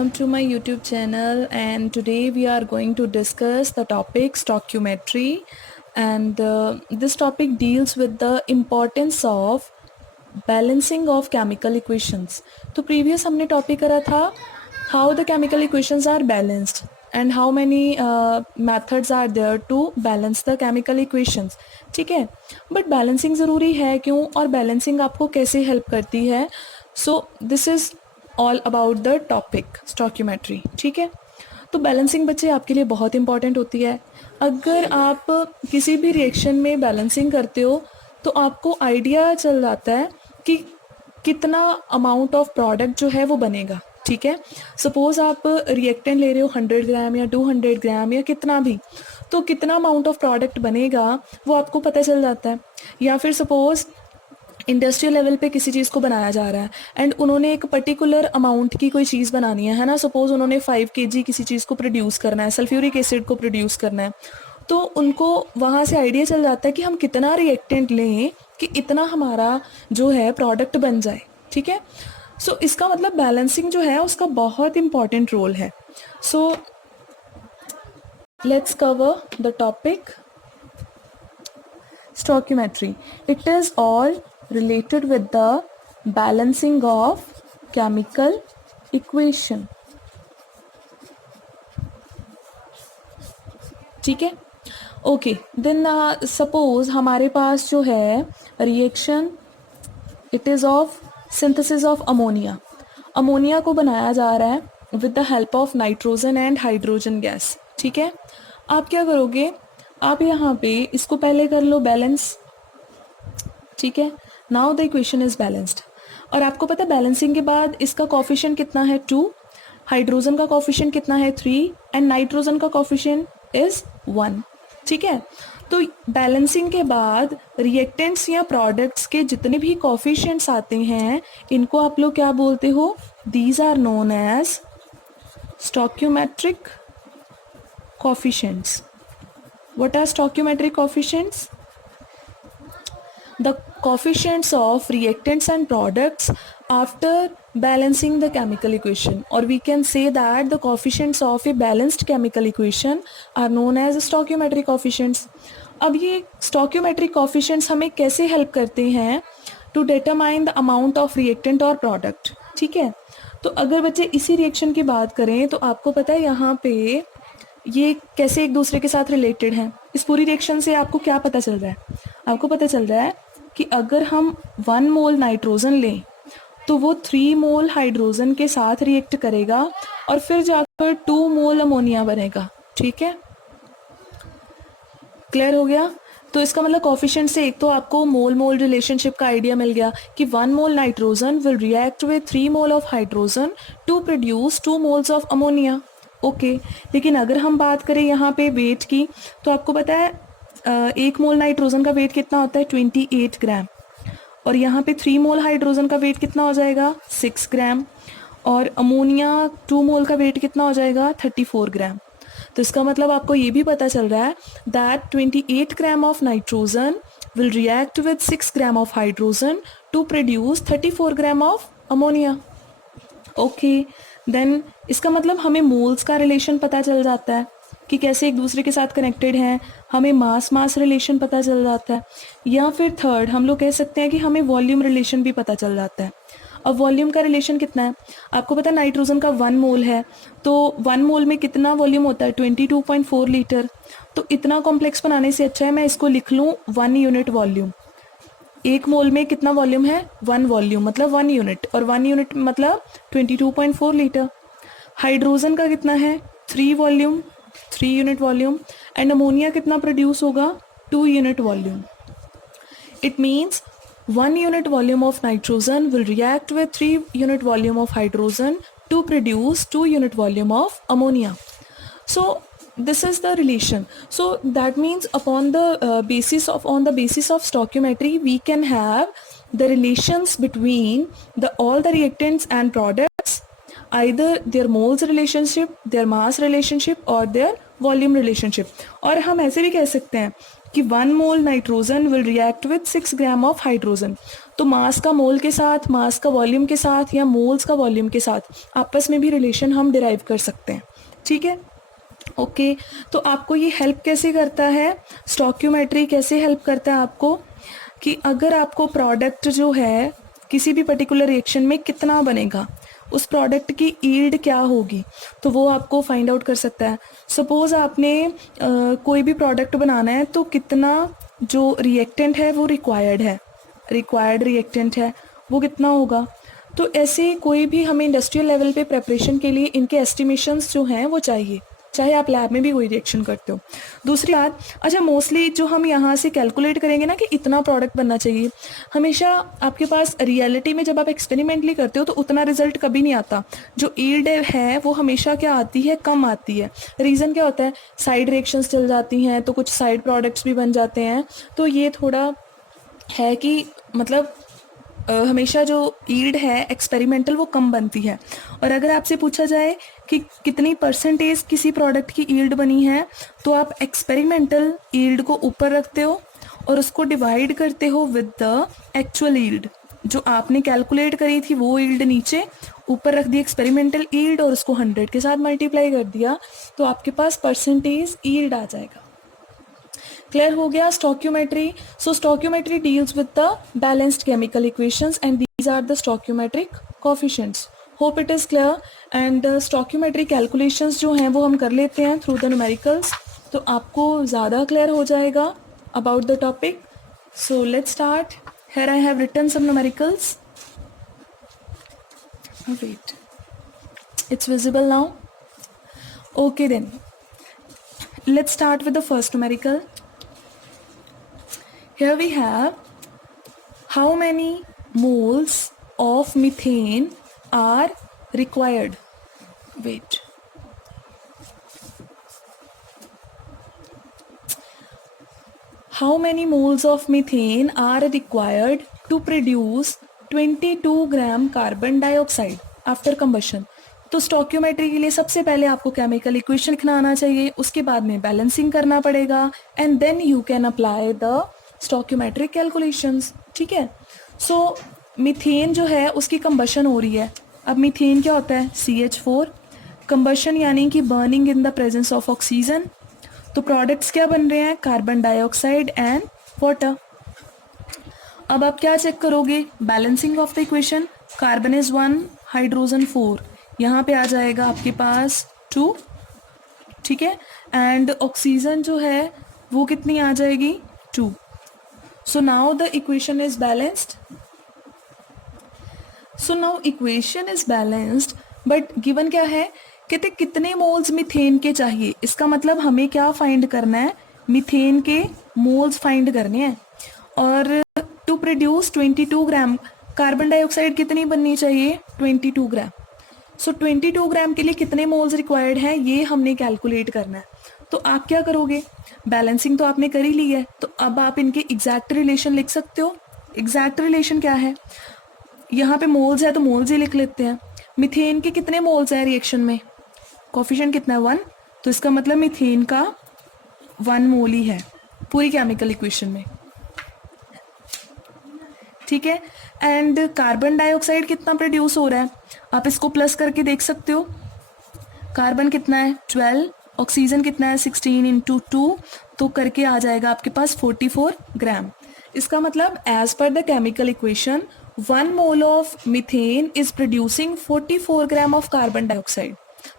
welcome to my YouTube channel, and today we are going to discuss the topic stoichiometry, and this topic deals with the importance of balancing of chemical equations. तो previous हमने topic करा था how the chemical equations are balanced and how many methods are there to balance the chemical equations. ठीक है, but balancing ज़रूरी है क्यों और balancing आपको कैसे help करती है. So this is all about the topic stoichiometry. ठीक है, तो बैलेंसिंग बच्चे आपके लिए बहुत इंपॉर्टेंट होती है. अगर आप किसी भी रिएक्शन में बैलेंसिंग करते हो तो आपको आइडिया चल जाता है कि कितना अमाउंट ऑफ प्रोडक्ट जो है वो बनेगा. ठीक है, सपोज आप रिएक्टेंट ले रहे हो 100 ग्राम या 200 ग्राम या कितना भी, तो कितना अमाउंट ऑफ प्रोडक्ट बनेगा वो आपको पता चल जाता है. या फिर सपोज इंडस्ट्रियल लेवल पे किसी चीज़ को बनाया जा रहा है एंड उन्होंने एक पर्टिकुलर अमाउंट की कोई चीज़ बनानी है ना. सपोज उन्होंने 5 kg किसी चीज़ को प्रोड्यूस करना है, सल्फ्यूरिक एसिड को प्रोड्यूस करना है, तो उनको वहाँ से आइडिया चल जाता है कि हम कितना रिएक्टेंट लें कि इतना हमारा जो है प्रोडक्ट बन जाए. ठीक है, सो इसका मतलब बैलेंसिंग जो है उसका बहुत इंपॉर्टेंट रोल है. So let's cover the topic stoichiometry. It is all related with the balancing of chemical equation. ठीक है, ओके. देन सपोज हमारे पास जो है reaction it is of synthesis of ammonia. Ammonia को बनाया जा रहा है with the help of nitrogen and hydrogen gas. ठीक है, आप क्या करोगे, आप यहाँ पे इसको पहले कर लो बैलेंस. ठीक है, now the equation is balanced. और आपको पता है बैलेंसिंग के बाद इसका कोफिशिएंट कितना है 2, हाइड्रोजन का कोफिशिएंट कितना है 3 एंड नाइट्रोजन का कोफिशिएंट इज 1. ठीक है, तो बैलेंसिंग के बाद रिएक्टेंट्स या प्रोडक्ट्स के जितने भी कोफिशिएंट्स आते हैं इनको आप लोग क्या बोलते हो, these are known as stoichiometric coefficients. What are stoichiometric coefficients? The coefficients of reactants and products after balancing the chemical equation, or we can say that the coefficients of a balanced chemical equation are known as stoichiometric coefficients. अब ये stoichiometric coefficients हमें कैसे help करते हैं to determine the amount of reactant और product. ठीक है, तो अगर बच्चे इसी रिएक्शन की बात करें तो आपको पता है यहाँ पे ये कैसे एक दूसरे के साथ रिलेटेड हैं. इस पूरी रिएक्शन से आपको क्या पता चल रहा है, आपको पता चल रहा है कि अगर हम 1 मोल नाइट्रोजन लें तो वो 3 मोल हाइड्रोजन के साथ रिएक्ट करेगा और फिर जाकर 2 मोल अमोनिया बनेगा. ठीक है, क्लियर हो गया. तो इसका मतलब कोफिशिएंट से एक तो आपको मोल मोल रिलेशनशिप का आइडिया मिल गया कि 1 mole nitrogen will react with 3 mole of hydrogen to produce 2 moles of ammonia. Okay, लेकिन अगर हम बात करें यहाँ पे वेट की तो आपको पता है 1 मोल नाइट्रोजन का वेट कितना होता है 28 ग्राम और यहाँ पे 3 मोल हाइड्रोजन का वेट कितना हो जाएगा 6 ग्राम और अमोनिया 2 मोल का वेट कितना हो जाएगा 34 ग्राम. तो इसका मतलब आपको ये भी पता चल रहा है that 28 gram of nitrogen will react with 6 gram of hydrogen to produce 34 gram of ammonia. Okay, then इसका मतलब हमें मोल्स का रिलेशन पता चल जाता है कि कैसे एक दूसरे के साथ कनेक्टेड हैं, हमें मास रिलेशन पता चल जाता है. या फिर थर्ड हम लोग कह सकते हैं कि हमें वॉल्यूम रिलेशन भी पता चल जाता है. अब वॉल्यूम का रिलेशन कितना है, आपको पता है नाइट्रोजन का 1 मोल है तो 1 मोल में कितना वॉल्यूम होता है 22.4 लीटर. तो इतना कॉम्प्लेक्स बनाने से अच्छा है मैं इसको लिख लूँ 1 यूनिट वॉल्यूम. 1 मोल में कितना वॉल्यूम है 1 वॉल्यूम मतलब 1 यूनिट और 1 यूनिट मतलब 22.4 लीटर. हाइड्रोजन का कितना है 3 volume 3 unit volume and ammonia कितना प्रोड्यूस होगा 2 unit volume. It means 1 unit volume of nitrogen will react with 3 unit volume of hydrogen to produce 2 unit volume of ammonia. So this is the relation. So that means upon the basis of stoichiometry we can have the relations between all the reactants and products, either their moles relationship, their mass relationship or their volume relationship. और हम ऐसे भी कह सकते हैं कि 1 mole nitrogen will react with 6 gram of hydrogen. तो मास का मोल के साथ, मास का वॉल्यूम के साथ या मोल्स का वॉल्यूम के साथ आपस में भी रिलेशन हम डिराइव कर सकते हैं। ठीक है, ओके। तो आपको ये हेल्प कैसे करता है, स्टॉक्योमेट्री कैसे हेल्प करता है आपको, कि अगर आपको प्रोडक्ट जो है किसी भी पर्टिकुलर रिएक्शन में कितना बनेगा, उस प्रोडक्ट की ईल्ड क्या होगी, तो वो आपको फाइंड आउट कर सकता है। सपोज़ आपने कोई भी प्रोडक्ट बनाना है तो कितना जो रिएक्टेंट है वो रिक्वायर्ड रिएक्टेंट है वो कितना होगा। तो ऐसे कोई भी हमें इंडस्ट्रियल लेवल पे प्रेपरेशन के लिए इनके एस्टिमेशंस जो हैं वो चाहिए, चाहे आप लैब में भी कोई रिएक्शन करते हो। दूसरी बात, अच्छा मोस्टली जो हम यहाँ से कैलकुलेट करेंगे ना कि इतना प्रोडक्ट बनना चाहिए, हमेशा आपके पास रियलिटी में जब आप एक्सपेरिमेंटली करते हो तो उतना रिजल्ट कभी नहीं आता। जो ईल्ड है वो हमेशा क्या आती है, कम आती है। रीज़न क्या होता है, साइड रिएक्शंस चल जाती हैं तो कुछ साइड प्रोडक्ट्स भी बन जाते हैं। तो ये थोड़ा है कि मतलब हमेशा जो ईल्ड है एक्सपेरिमेंटल वो कम बनती है। और अगर आपसे पूछा जाए कि कितनी परसेंटेज किसी प्रोडक्ट की ईल्ड बनी है, तो आप एक्सपेरिमेंटल ईल्ड को ऊपर रखते हो और उसको डिवाइड करते हो विद द एक्चुअल ईल्ड। जो आपने कैलकुलेट करी थी वो ईल्ड नीचे, ऊपर रख दी एक्सपेरिमेंटल ईल्ड और उसको 100 के साथ मल्टीप्लाई कर दिया, तो आपके पास परसेंटेज ईल्ड आ जाएगा। क्लियर हो गया stoichiometry. So stoichiometry deals with the balanced chemical equations and these are the stoichiometric coefficients. Hope it is clear. And stoichiometry calculations जो हैं वो हम कर लेते हैं थ्रू द न्यूमेरिकल्स, तो आपको ज़्यादा क्लियर हो जाएगा about the topic. So let's start. Here I have written some numericals. Wait, it's visible now. Okay then, let's start with the first numerical. Here we have how many moles of methane are required. Wait, how many moles of methane are required to produce 22 gram carbon dioxide after combustion? तो स्टॉक्योमेट्री के लिए सबसे पहले आपको chemical equation लिखना आना चाहिए, उसके बाद में बैलेंसिंग करना पड़ेगा and then you can apply the stoichiometric calculations. ठीक है, सो मीथेन जो है उसकी कंबशन हो रही है। अब मीथेन क्या होता है, CH4। कंबशन यानी कि burning in the presence of oxygen. तो प्रोडक्ट्स क्या बन रहे हैं, कार्बन डाइऑक्साइड एंड वाटर। अब आप क्या चेक करोगे, balancing of the equation. Carbon is 1, hydrogen 4, यहाँ पे आ जाएगा आपके पास 2। ठीक है, एंड ऑक्सीजन जो है वो कितनी आ जाएगी, 2। So now the equation is balanced. So now equation is balanced, but given क्या है, कहते कितने मोल्स मीथेन के चाहिए। इसका मतलब हमें क्या फाइंड करना है, मीथेन के मोल्स फाइंड करने हैं। और to produce 22 gram carbon dioxide कितनी बननी चाहिए, 22 ग्राम। सो 22 ग्राम के लिए कितने मोल्स रिक्वायर्ड हैं ये हमने कैलकुलेट करना है। तो आप क्या करोगे, बैलेंसिंग तो आपने कर ही ली है, तो अब आप इनके एग्जैक्ट रिलेशन लिख सकते हो। एग्जैक्ट रिलेशन क्या है, यहाँ पे मोल्स है तो मोल्स ही लिख लेते हैं। मीथेन के कितने मोल्स हैं रिएक्शन में, कोफिशिएंट कितना है, 1। तो इसका मतलब मीथेन का 1 मोल ही है पूरी केमिकल इक्वेशन में। ठीक है, एंड कार्बन डाइऑक्साइड कितना प्रोड्यूस हो रहा है, आप इसको प्लस करके देख सकते हो। कार्बन कितना है 12, ऑक्सीजन कितना है 16 इंटू 2, तो करके आ जाएगा आपके पास 44 ग्राम। इसका मतलब as per the chemical equation 1 mole of methane is producing 44 gram of carbon dioxide.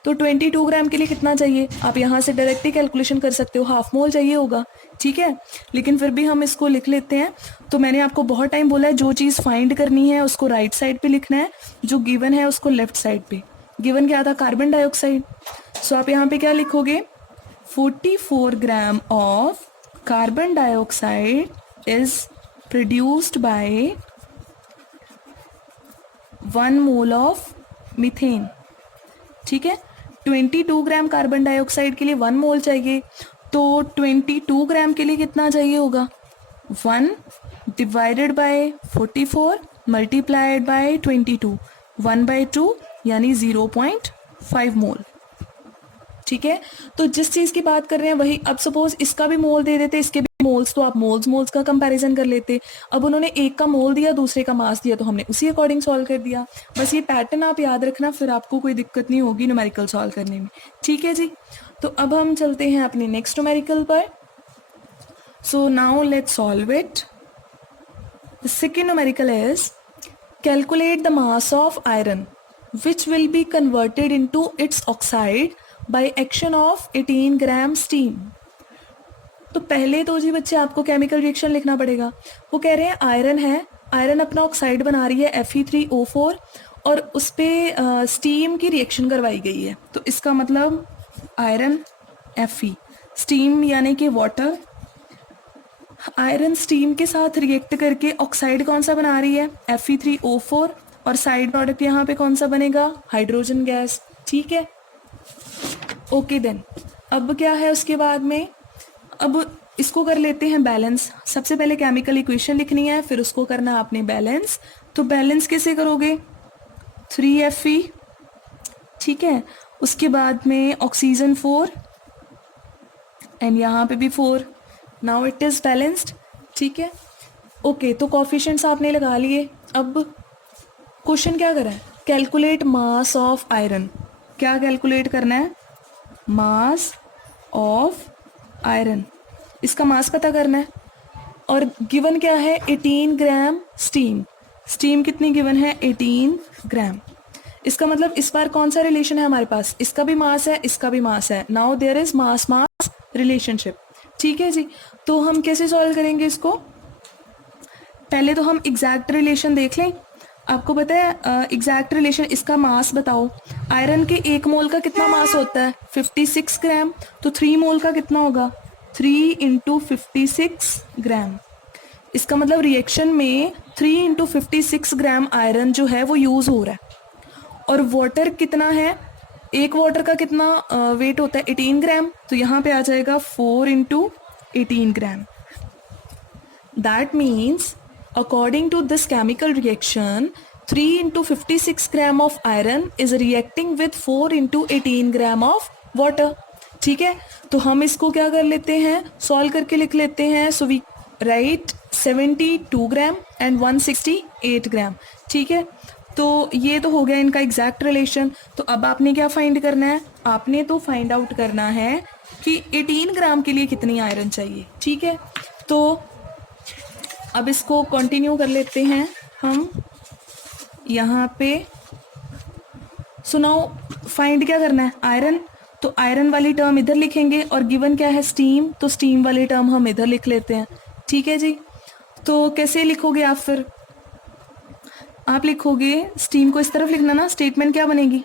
तो 22 ग्राम के लिए कितना चाहिए, आप यहाँ से डायरेक्टली कैलकुलेशन कर सकते हो, हाफ मोल चाहिए होगा। ठीक है, लेकिन फिर भी हम इसको लिख लेते हैं। तो मैंने आपको बहुत टाइम बोला है, जो चीज़ फाइंड करनी है उसको राइट साइड पे लिखना है, जो गिवन है उसको लेफ्ट साइड पे। गिवन क्या था, कार्बन डाइऑक्साइड। सो आप यहाँ पे क्या लिखोगे, 44 gram of carbon dioxide is produced by 1 mole of methane. ठीक है, 22 ग्राम कार्बन डाइऑक्साइड के लिए 1 मोल चाहिए, तो 22 ग्राम के लिए कितना चाहिए होगा, 1 डिवाइडेड बाय 44 मल्टीप्लाइड बाय 22, 1/2 यानी 0.5 मोल। ठीक है, तो जिस चीज़ की बात कर रहे हैं वही, अब सपोज इसका भी मोल दे देते, इसके भी मोल्स, तो आप मोल्स मोल्स का कंपैरिजन कर लेते। अब उन्होंने एक का मोल दिया, दूसरे का मास दिया, तो हमने उसी अकॉर्डिंग सॉल्व कर दिया। बस ये पैटर्न आप याद रखना, फिर आपको कोई दिक्कत नहीं होगी न्यूमेरिकल सॉल्व करने में। ठीक है जी, तो अब हम चलते हैं अपने नेक्स्ट न्यूमेरिकल पर। So now let's solve it. The second numerical is calculate the mass of iron which will be converted into its oxide by action of 18 gram steam। तो पहले तो जी बच्चे आपको केमिकल रिएक्शन लिखना पड़ेगा। वो कह रहे हैं आयरन है, आयरन अपना ऑक्साइड बना रही है Fe3O4 और उस पर स्टीम की रिएक्शन करवाई गई है। तो इसका मतलब आयरन Fe, स्टीम यानी कि वाटर, आयरन स्टीम के साथ रिएक्ट करके ऑक्साइड कौन सा बना रही है Fe3O4 और साइड प्रोडक्ट यहाँ पे कौन सा बनेगा हाइड्रोजन गैस। ठीक है, ओके देन अब क्या है उसके बाद में, अब इसको कर लेते हैं बैलेंस। सबसे पहले केमिकल इक्वेशन लिखनी है, फिर उसको करना आपने बैलेंस। तो बैलेंस कैसे करोगे 3Fe, ठीक है, उसके बाद में ऑक्सीजन 4 एंड यहाँ पे भी 4, नाउ इट इज़ बैलेंस्ड। ठीक है, ओके, तो कोफिशिएंट्स आपने लगा लिए। अब क्वेश्चन क्या करा है, कैलकुलेट मास ऑफ आयरन। क्या कैलकुलेट करना है, मास ऑफ आयरन, इसका मास पता करना है। और गिवन क्या है 18 ग्राम स्टीम, स्टीम कितनी गिवन है 18 ग्राम। इसका मतलब इस बार कौन सा रिलेशन है हमारे पास, इसका भी मास है, इसका भी मास है। Now there is mass mass relationship. ठीक है जी, तो हम कैसे सॉल्व करेंगे इसको, पहले तो हम एग्जैक्ट रिलेशन देख लें। आपको पता है एग्जैक्ट रिलेशन, इसका मास बताओ। आयरन के 1 मोल का कितना मास होता है 56 ग्राम, तो 3 मोल का कितना होगा 3 × 56 ग्राम। इसका मतलब रिएक्शन में 3 × 56 ग्राम आयरन जो है वो यूज़ हो रहा है। और वाटर कितना है, एक वाटर का कितना वेट होता है 18 ग्राम, तो यहाँ पे आ जाएगा 4 × 18 gram. That means according to this chemical reaction 3 × 56 gram of iron is reacting with 4 × 18 gram of water। ठीक है, तो हम इसको क्या कर लेते हैं, सॉल्व करके लिख लेते हैं। So we write 72 gram and 168 gram. ठीक है, तो ये तो हो गया इनका एग्जैक्ट रिलेशन। तो अब आपने क्या फाइंड करना है, आपने तो फाइंड आउट करना है कि 18 ग्राम के लिए कितनी आयरन चाहिए। ठीक है, तो अब इसको कंटिन्यू कर लेते हैं हम यहाँ पे। सुनाओ फाइंड क्या करना है, आयरन, तो आयरन वाली टर्म इधर लिखेंगे और गिवन क्या है स्टीम, तो स्टीम वाली टर्म हम इधर लिख लेते हैं। ठीक है जी, तो कैसे लिखोगे आप, फिर आप लिखोगे स्टीम को इस तरफ लिखना ना, स्टेटमेंट क्या बनेगी,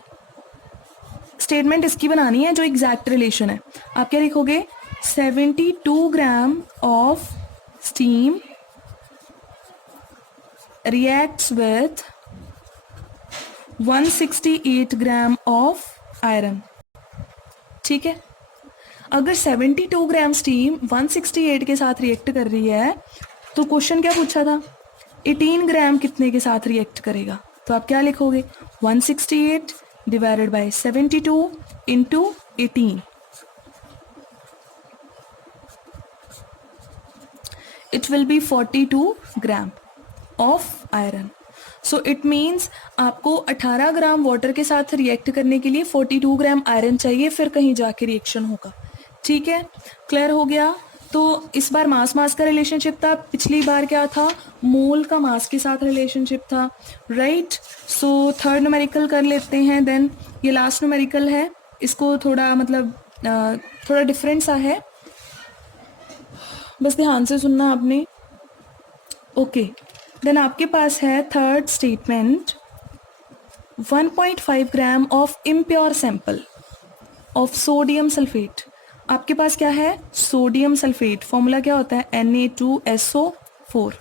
स्टेटमेंट इसकी बनानी है जो एग्जैक्ट रिलेशन है। आप क्या लिखोगे 72 gram of steam reacts with 168 gram of iron. ठीक है, अगर 72 ग्राम स्टीम 168 के साथ रिएक्ट कर रही है तो क्वेश्चन क्या पूछा था 18 ग्राम कितने के साथ रिएक्ट करेगा, तो आप क्या लिखोगे 168 divided by 72 × 18, it will be 42 gram of iron. So it means आपको 18 ग्राम वाटर के साथ रिएक्ट करने के लिए 42 ग्राम आयरन चाहिए, फिर कहीं जाके रिएक्शन होगा। ठीक है, क्लियर हो गया। तो इस बार मास मास का रिलेशनशिप था, पिछली बार क्या था मोल का मास के साथ रिलेशनशिप था, राइट। सो थर्ड न्यूमेरिकल कर लेते हैं, देन ये लास्ट न्यूमेरिकल है, इसको थोड़ा मतलब थोड़ा डिफरेंट सा है, बस ध्यान से सुनना आपने। ओके, देन आपके पास है third statement 1.5 gram of impure sample of sodium sulphate. आपके पास क्या है सोडियम सल्फेट, फॉर्मूला क्या होता है Na2SO4।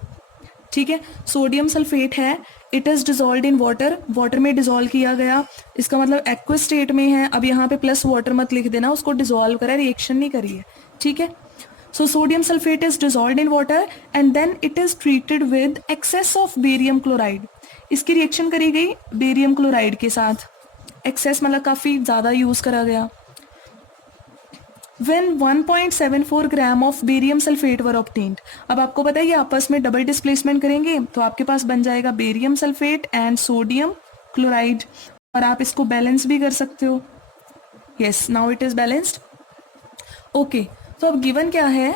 ठीक है, सोडियम सल्फेट है, it is dissolve in water, water में डिजॉल्व किया गया, इसका मतलब एक्वस स्टेट में है। अब यहाँ पे प्लस वाटर मत लिख देना, उसको डिजॉल्व करा, रिएक्शन नहीं करी है। ठीक है, so sodium sulfate is dissolved in water and then it is treated with excess of barium chloride। इसकी रिएक्शन करी गई बेरियम क्लोराइड के साथ, एक्सेस मतलब काफ़ी ज़्यादा यूज़ करा गया। when 1.74 gram of barium sulphate were obtained. अब आपको पता है ये आपस में डबल डिस्प्लेसमेंट करेंगे तो आपके पास बन जाएगा barium sulphate and sodium chloride, और आप इसको बैलेंस भी कर सकते हो। Yes, now it is balanced. Okay, तो अब गिवन क्या है,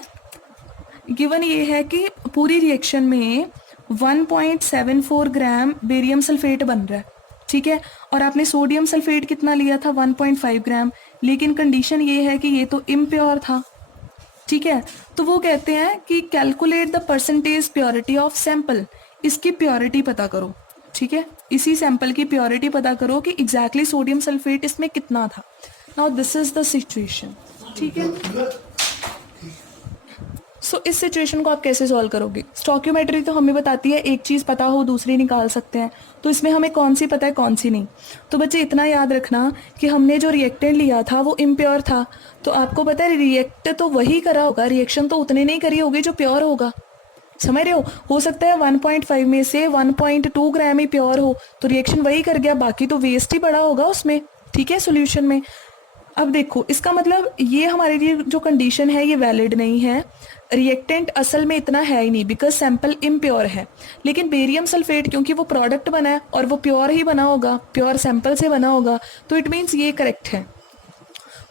गिवन ये है कि पूरी रिएक्शन में 1.74 ग्राम बेरियम सल्फेट बन रहा है, ठीक है, और आपने सोडियम सल्फेट कितना लिया था 1.5 ग्राम, लेकिन कंडीशन ये है कि ये तो इम्प्योर था, ठीक है। तो वो कहते हैं कि calculate the percentage purity of sample, इसकी प्योरिटी पता करो, ठीक है, इसी सैंपल की प्योरिटी पता करो कि एग्जैक्टली सोडियम सल्फेट इसमें कितना था। Now this is the situation, ठीक है। सो इस सिचुएशन को आप कैसे सॉल्व करोगे? स्टोइकियोमेट्री तो हमें बताती है एक चीज़ पता हो दूसरी निकाल सकते हैं, तो इसमें हमें कौन सी पता है कौन सी नहीं। तो बच्चे इतना याद रखना कि हमने जो रिएक्टेंट लिया था वो इम्प्योर था, तो आपको पता है रिएक्ट तो वही करा होगा, रिएक्शन तो उतने नहीं करी होगी जो प्योर होगा, समझ रहे हो सकता है 1.5 में से 1.2 ग्राम ही प्योर हो तो रिएक्शन वही कर गया, बाकी तो वेस्ट ही पड़ा होगा उसमें, ठीक है, सोल्यूशन में। अब देखो इसका मतलब ये हमारे लिए जो कंडीशन है ये वैलिड नहीं है, रिएक्टेंट असल में इतना है ही नहीं बिकॉज सैंपल इम्प्योर है, लेकिन बेरियम सल्फेट क्योंकि वो प्रोडक्ट बना है और वो प्योर ही बना होगा, प्योर सैंपल से बना होगा, तो इट मीन्स ये करेक्ट है।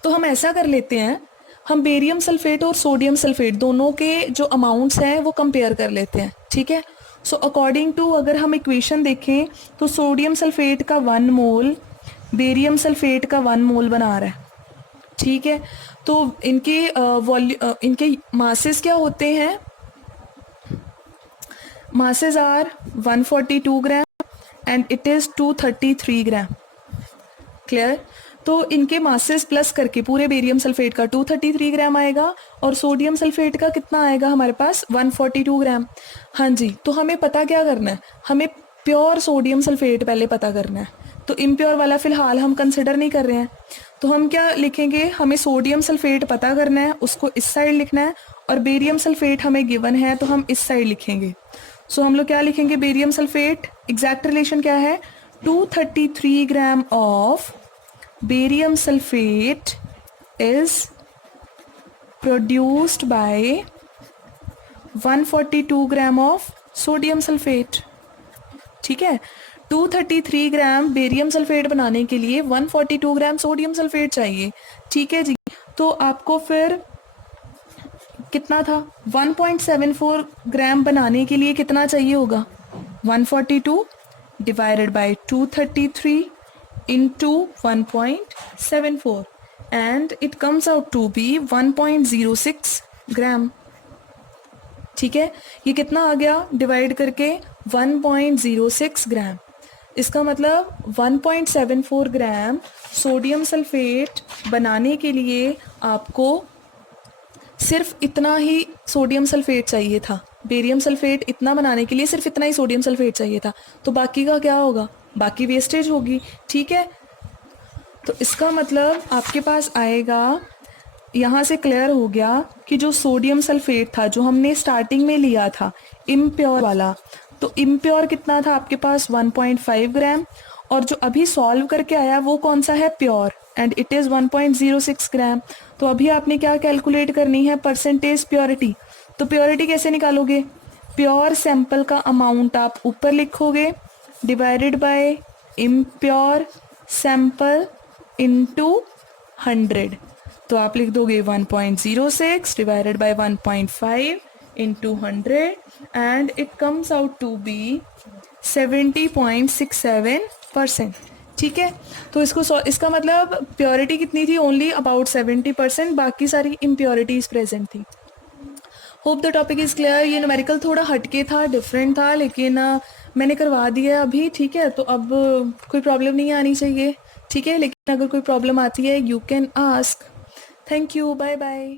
तो हम ऐसा कर लेते हैं, हम बेरियम सल्फेट और सोडियम सल्फेट दोनों के जो अमाउंट्स हैं वो कंपेयर कर लेते हैं, ठीक है। सो अकॉर्डिंग टू अगर हम इक्वेशन देखें तो सोडियम सल्फेट का 1 मोल बेरियम सल्फेट का 1 मोल बना रहा है, ठीक है। तो इनके इनके मासेस क्या होते हैं, masses are 142 gram and it is 233 gram, clear. तो इनके मासेस प्लस करके पूरे बेरियम सल्फेट का 233 ग्राम आएगा और सोडियम सल्फेट का कितना आएगा हमारे पास 142 ग्राम। हाँ जी, तो हमें पता क्या करना है, हमें प्योर सोडियम सल्फेट पहले पता करना है, तो इम्प्योर वाला फिलहाल हम कंसिडर नहीं कर रहे हैं। तो हम क्या लिखेंगे, हमें सोडियम सल्फेट पता करना है, उसको इस साइड लिखना है, और बेरियम सल्फेट हमें गिवन है तो हम इस साइड लिखेंगे। सो हम लोग क्या लिखेंगे, बेरियम सल्फेट एग्जैक्ट रिलेशन क्या है, 233 gram of barium sulphate is produced by 142 gram of sodium sulphate, ठीक है। 233 ग्राम बेरियम सल्फेट बनाने के लिए 142 ग्राम सोडियम सल्फेट चाहिए, ठीक है जी। तो आपको फिर कितना था, 1.74 ग्राम बनाने के लिए कितना चाहिए होगा, 142 divided by 233 into 1.74 and it comes out to be 1.06 gram, ठीक है। ये कितना आ गया डिवाइड करके 1.06 ग्राम, इसका मतलब 1.74 ग्राम सोडियम सल्फेट बनाने के लिए आपको सिर्फ इतना ही सोडियम सल्फेट चाहिए था, बेरियम सल्फेट इतना बनाने के लिए सिर्फ इतना ही सोडियम सल्फेट चाहिए था, तो बाकी का क्या होगा, बाकी वेस्टेज होगी, ठीक है। तो इसका मतलब आपके पास आएगा, यहाँ से क्लियर हो गया कि जो सोडियम सल्फेट था जो हमने स्टार्टिंग में लिया था इम्प्योर वाला, तो इम्प्योर कितना था आपके पास 1.5 ग्राम, और जो अभी सॉल्व करके आया वो कौन सा है, प्योर, एंड इट इज़ 1.06 ग्राम। तो अभी आपने क्या कैलकुलेट करनी है, परसेंटेज प्योरिटी। तो प्योरिटी कैसे निकालोगे, प्योर सैंपल का अमाउंट आप ऊपर लिखोगे divided by impure sample into 100, तो आप लिख दोगे 1.06 divided by 1.5 into 100 and it comes out to be 70.67%, ठीक है। तो इसका मतलब प्योरिटी कितनी थी, ओनली अबाउट 70%, बाकी सारी इम्प्योरिटीज प्रेजेंट थी। Hope the topic is clear. ये न्यूमेरिकल थोड़ा हटके था, डिफरेंट था, लेकिन मैंने करवा दिया अभी, ठीक है। तो अब कोई प्रॉब्लम नहीं आनी चाहिए, ठीक है, लेकिन अगर कोई प्रॉब्लम आती है you can ask. Thank you, bye bye.